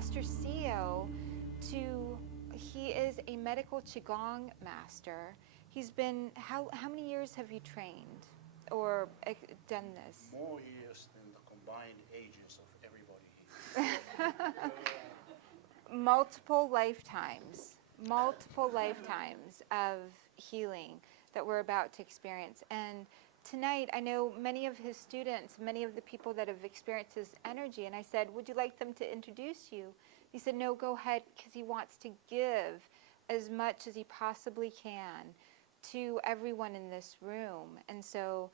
Master Seo he is a medical Qigong master. He's been, how many years have you trained or done this? More years than the combined ages of everybody here. Multiple lifetimes of healing that we're about to experience. And tonight, I know many of his students, many of the people that have experienced his energy, and I said, would you like them to introduce you? He said, no, go ahead, because he wants to give as much as he possibly can to everyone in this room. And so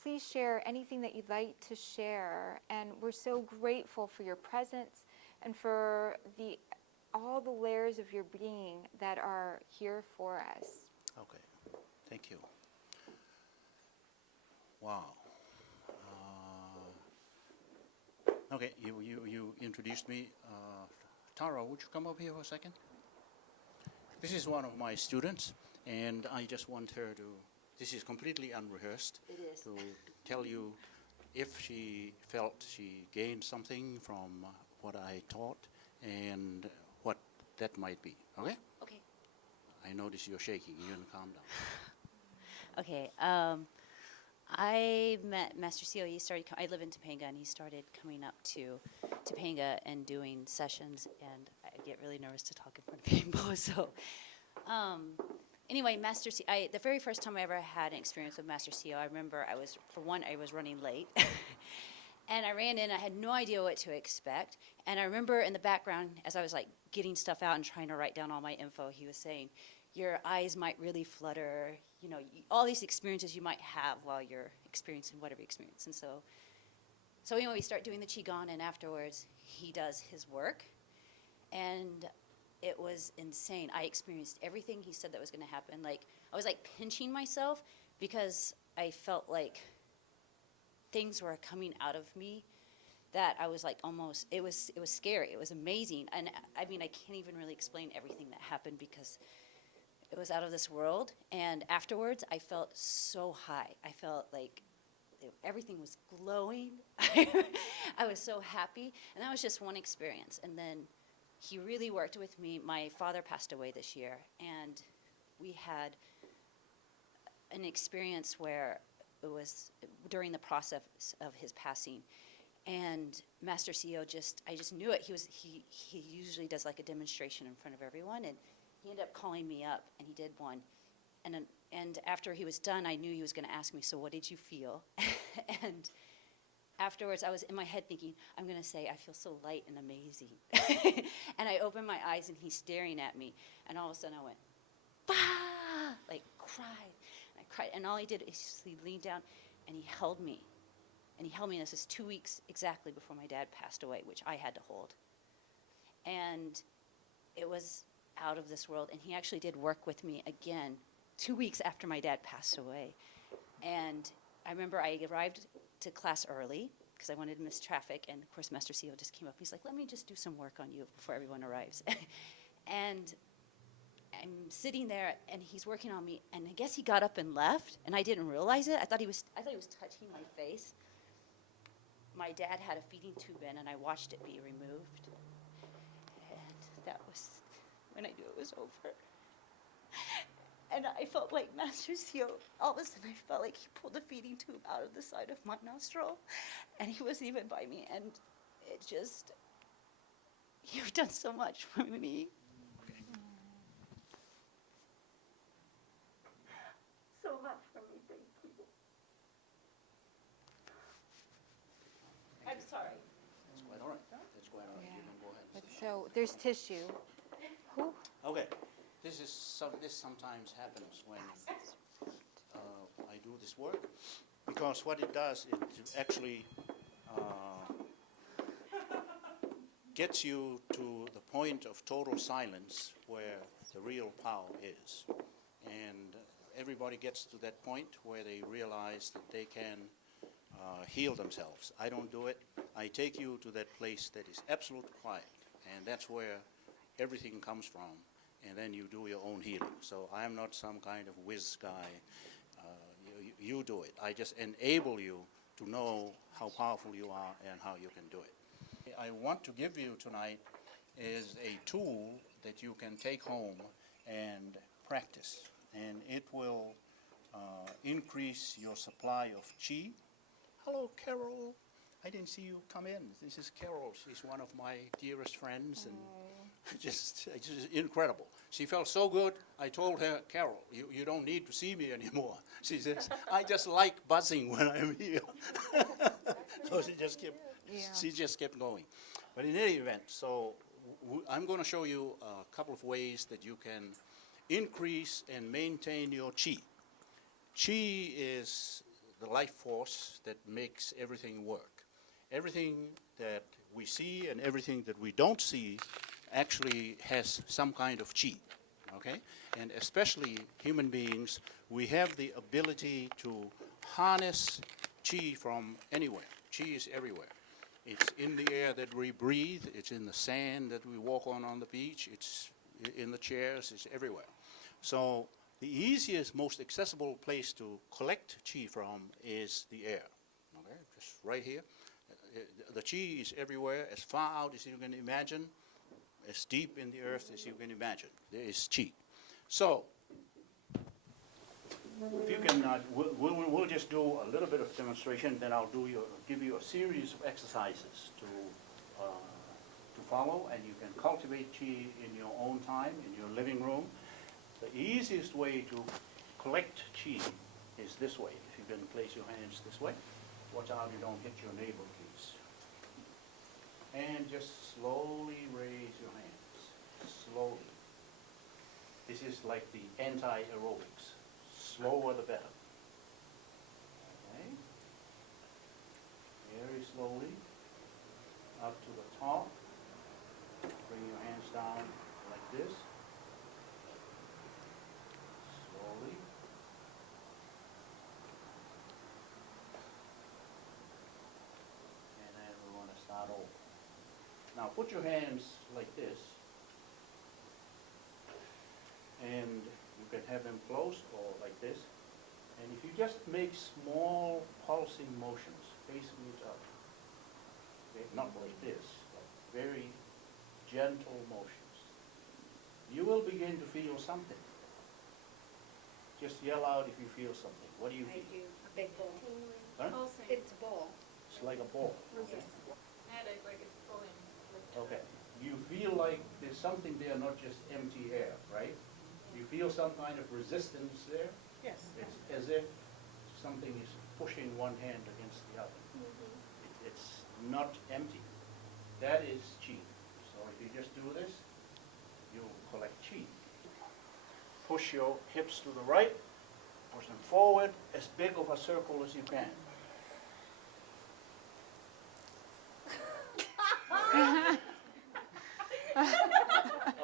please share anything that you'd like to share. And we're so grateful for your presence and for all the layers of your being that are here for us. Okay, thank you. Wow. Okay, you introduced me. Tara, would you come up here for a second? This is one of my students, and I just want her to, this is completely unrehearsed, It is. to tell you if she felt she gained something from what I taught and what that might be. Okay? Okay. I notice you're shaking. You're going to calm down. Okay. I met Master Seo. I live in Topanga, and he started coming up to Topanga and doing sessions, and I get really nervous to talk in front of people. So, anyway, Master Seo, the very first time I ever had an experience with Master Seo, I remember I was running late. And I ran in, I had no idea what to expect. And I remember in the background, as I was like getting stuff out and trying to write down all my info, he was saying, your eyes might really flutter, you know, all these experiences you might have while you're experiencing whatever you experience. And so anyway, we start doing the Qigong, and afterwards he does his work. And it was insane. I experienced everything he said that was going to happen. Like, I was like pinching myself because I felt like things were coming out of me that I was like almost, it was scary. It was amazing. And I mean, I can't even really explain everything that happened because it was out of this world. And afterwards, I felt so high. I felt like everything was glowing. I was so happy. And that was just one experience. And then he really worked with me. My father passed away this year. And we had an experience where it was during the process of his passing. And Master Seo I just knew it. He usually does like a demonstration in front of everyone. And he ended up calling me up, and he did one. And after he was done, I knew he was going to ask me, so what did you feel? And afterwards, I was in my head thinking, I'm going to say, I feel so light and amazing. And I opened my eyes, and he's staring at me. And all of a sudden, I went, bah! Like, cried. And I cried. And all he did is he leaned down, and he held me. And he held me, and this is 2 weeks exactly before my dad passed away, which I had to hold. And it was out of this world. And he actually did work with me again 2 weeks after my dad passed away. And I remember I arrived to class early because I wanted to miss traffic. And of course, Master Seo just came up. He's like, let me just do some work on you before everyone arrives. And I'm sitting there, and he's working on me. And I guess he got up and left, and I didn't realize it. I thought he was touching my face. My dad had a feeding tube in, and I watched it be removed. And that was when I knew it was over. And I felt like Master Seo, all of a sudden I felt like he pulled the feeding tube out of the side of my nostril, and he wasn't even by me. And it just, you've done so much for me. So much for me, thank you. I'm sorry. That's quite all right. That's quite all right. You can go ahead and sit. So there's tissue. Who? Okay. This sometimes happens when I do this work, because what it does, it actually gets you to the point of total silence where the real power is. And everybody gets to that point where they realize that they can heal themselves. I don't do it. I take you to that place that is absolute quiet, and that's where everything comes from. And then you do your own healing. So I'm not some kind of whiz guy. You do it. I just enable you to know how powerful you are and how you can do it. I want to give you tonight is a tool that you can take home and practice. And it will increase your supply of chi. Hello, Carol. I didn't see you come in. This is Carol. She's one of my dearest friends, and just incredible. She felt so good. I told her, Carol, you don't need to see me anymore. She says, I just like buzzing when I'm here. So she just kept going. But in any event, so I'm going to show you a couple of ways that you can increase and maintain your chi. Chi is the life force that makes everything work. Everything that we see and everything that we don't see actually has some kind of chi, okay? And especially human beings, we have the ability to harness chi from anywhere. Chi is everywhere. It's in the air that we breathe, it's in the sand that we walk on the beach, it's in the chairs, it's everywhere. So the easiest, most accessible place to collect chi from is the air, okay? Just right here. The chi is everywhere, as far out as you can imagine, as deep in the earth as you can imagine. There is chi. So, if you can, we'll just do a little bit of demonstration, then I'll give you a series of exercises to follow, and you can cultivate chi in your own time, in your living room. The easiest way to collect chi is this way. If you can place your hands this way. Watch out you don't hit your navel, please. And just slowly raise your hands. Slowly. This is like the anti-aerobics. Slower the better. Okay. Very slowly. Up to the top. Bring your hands down like this. Slowly. And then we want to start over. Now put your hands like this. And you can have them close or like this. And if you just make small pulsing motions, facing each other, okay, not like this, but very gentle motions, you will begin to feel something. Just yell out if you feel something. What do you feel? I do. A big ball. Huh? It's a ball. It's like a ball. Okay. Attic, like it's pulling. Okay. You feel like there's something there, not just empty air, right? You feel some kind of resistance there. Yes. It's as if something is pushing one hand against the other. It's not empty. That is chi. So if you just do this, you'll collect chi. Push your hips to the right, push them forward, as big of a circle as you can.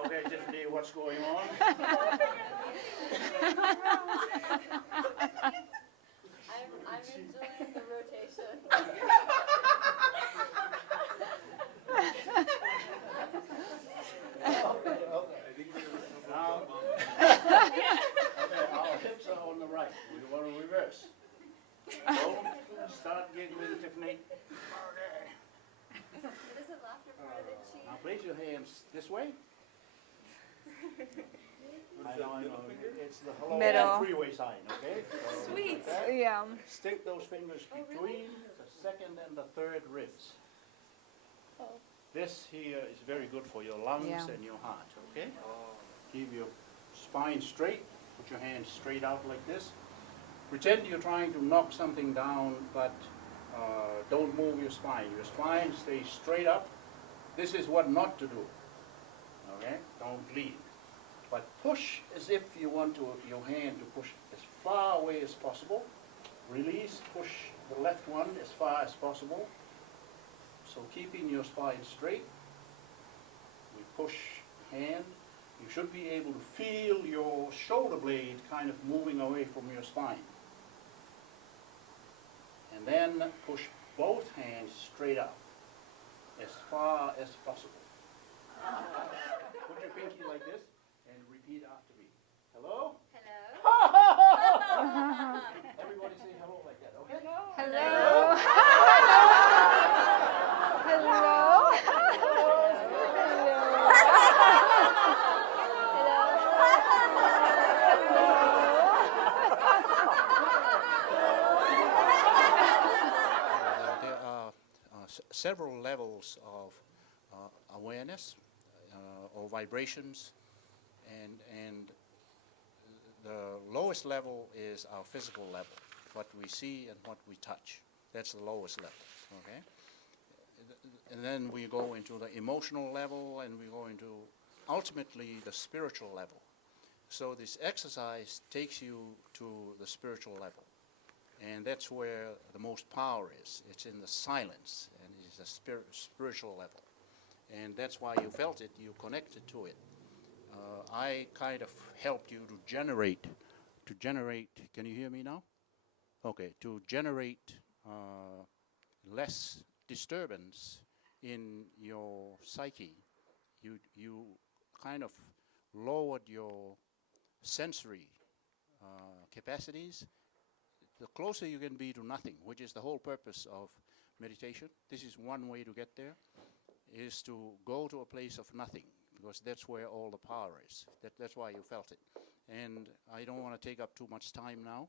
Okay, Tiffany, what's going on? I'm enjoying the rotation. Now, okay, our hips are on the right. We want to reverse. Don't start giggling, Tiffany. Okay. Isn't laughter part of the chi? Now place your hands this way. I know. It's the hello Middle. freeway sign, okay? So Sweet. like that. Yeah. Stick those fingers between the second and the third ribs. This here is very good for your lungs Yeah. and your heart, okay? Keep your spine straight. Put your hands straight out like this. Pretend you're trying to knock something down, but don't move your spine. Your spine stays straight up. This is what not to do, okay? Don't lean. But push as if you want your hand to push as far away as possible. Release, push the left one as far as possible. So keeping your spine straight, we push hand. You should be able to feel your shoulder blade kind of moving away from your spine. And then push both hands straight up, as far as possible. Put your pinky like this and repeat after me. Hello? Hello. Everybody say hello like that, okay? Hello. Hello. several levels of awareness or vibrations, and the lowest level is our physical level, what we see and what we touch. That's the lowest level, okay? And then we go into the emotional level, and we go into ultimately the spiritual level. So this exercise takes you to the spiritual level. And that's where the most power is. It's in the silence, and it's a spiritual level. And that's why you felt it, you connected to it. I kind of helped you to generate, can you hear me now? Okay, to generate less disturbance in your psyche. You kind of lowered your sensory capacities. The closer you can be to nothing, which is the whole purpose of meditation. This is one way to get there, is to go to a place of nothing, because that's where all the power is. That's why you felt it. And I don't want to take up too much time now.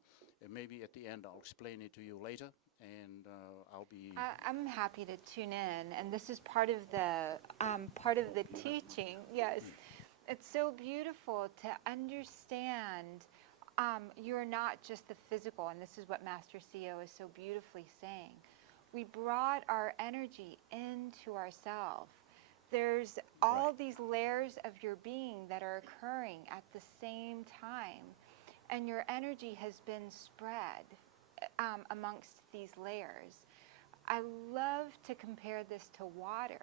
Maybe at the end I'll explain it to you later, and I'll be... I'm happy to tune in, and this is part of the teaching. Yes, it's so beautiful to understand you're not just the physical, and this is what Master CEO is so beautifully saying. We brought our energy into ourselves. There's all these layers of your being that are occurring at the same time, and your energy has been spread amongst these layers. I love to compare this to water.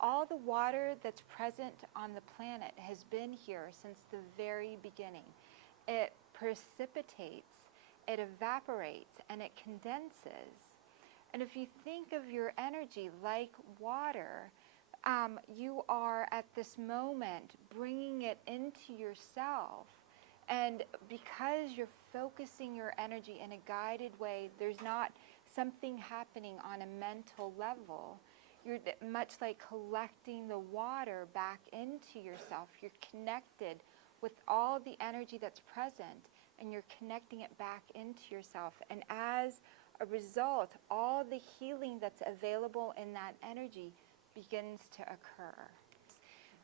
All the water that's present on the planet has been here since the very beginning. It precipitates, it evaporates, and it condenses. And if you think of your energy like water, you are at this moment bringing it into yourself. And because you're focusing your energy in a guided way, there's not something happening on a mental level. You're much like collecting the water back into yourself. You're connected with all the energy that's present, and you're connecting it back into yourself. And as a result, all the healing that's available in that energy begins to occur.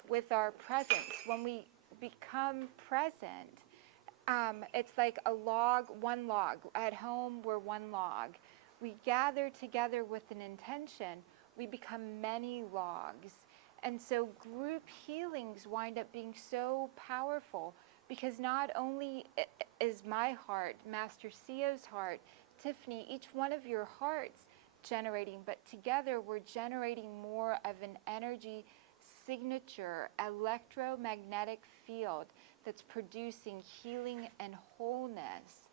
With our presence, when we become present, it's like a log, one log. At home, we're one log. We gather together with an intention, we become many logs. And so group healings wind up being so powerful, because not only is my heart, Master CEO's heart, Tiffany, each one of your hearts generating, but together we're generating more of an energy signature, electromagnetic field that's producing healing and wholeness.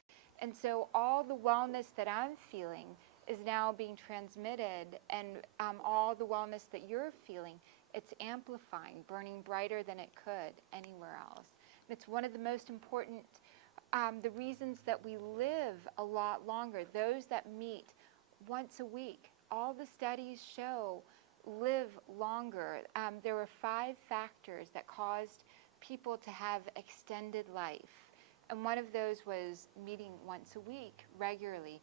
And so all the wellness that I'm feeling is now being transmitted, and all the wellness that you're feeling, it's amplifying, burning brighter than it could anywhere else. And it's one of the most important, the reasons that we live a lot longer. Those that meet once a week, all the studies show live longer. There were 5 factors that caused people to have extended life. And one of those was meeting once a week regularly.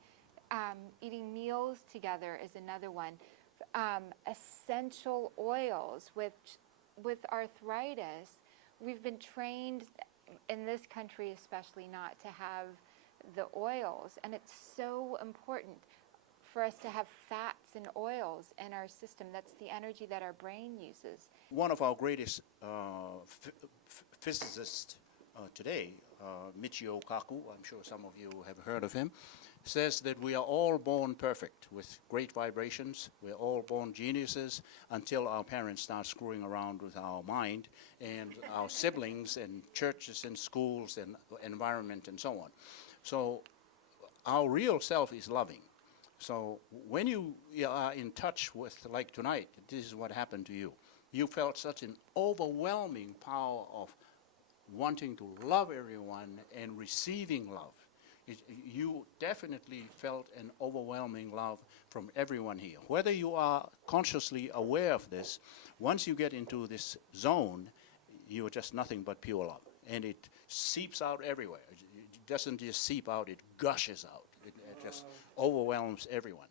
Eating meals together is another one. Essential oils with arthritis. We've been trained in this country especially not to have the oils, and it's so important for us to have fats and oils in our system. That's the energy that our brain uses. One of our greatest physicists today, Michio Kaku, I'm sure some of you have heard of him, says that we are all born perfect with great vibrations. We're all born geniuses until our parents start screwing around with our mind and our siblings and churches and schools and environment and so on. So our real self is loving. So when you are in touch with, like tonight, this is what happened to you. You felt such an overwhelming power of wanting to love everyone and receiving love. You definitely felt an overwhelming love from everyone here. Whether you are consciously aware of this, once you get into this zone, you are just nothing but pure love. And it seeps out everywhere. It doesn't just seep out, it gushes out. It just overwhelms everyone.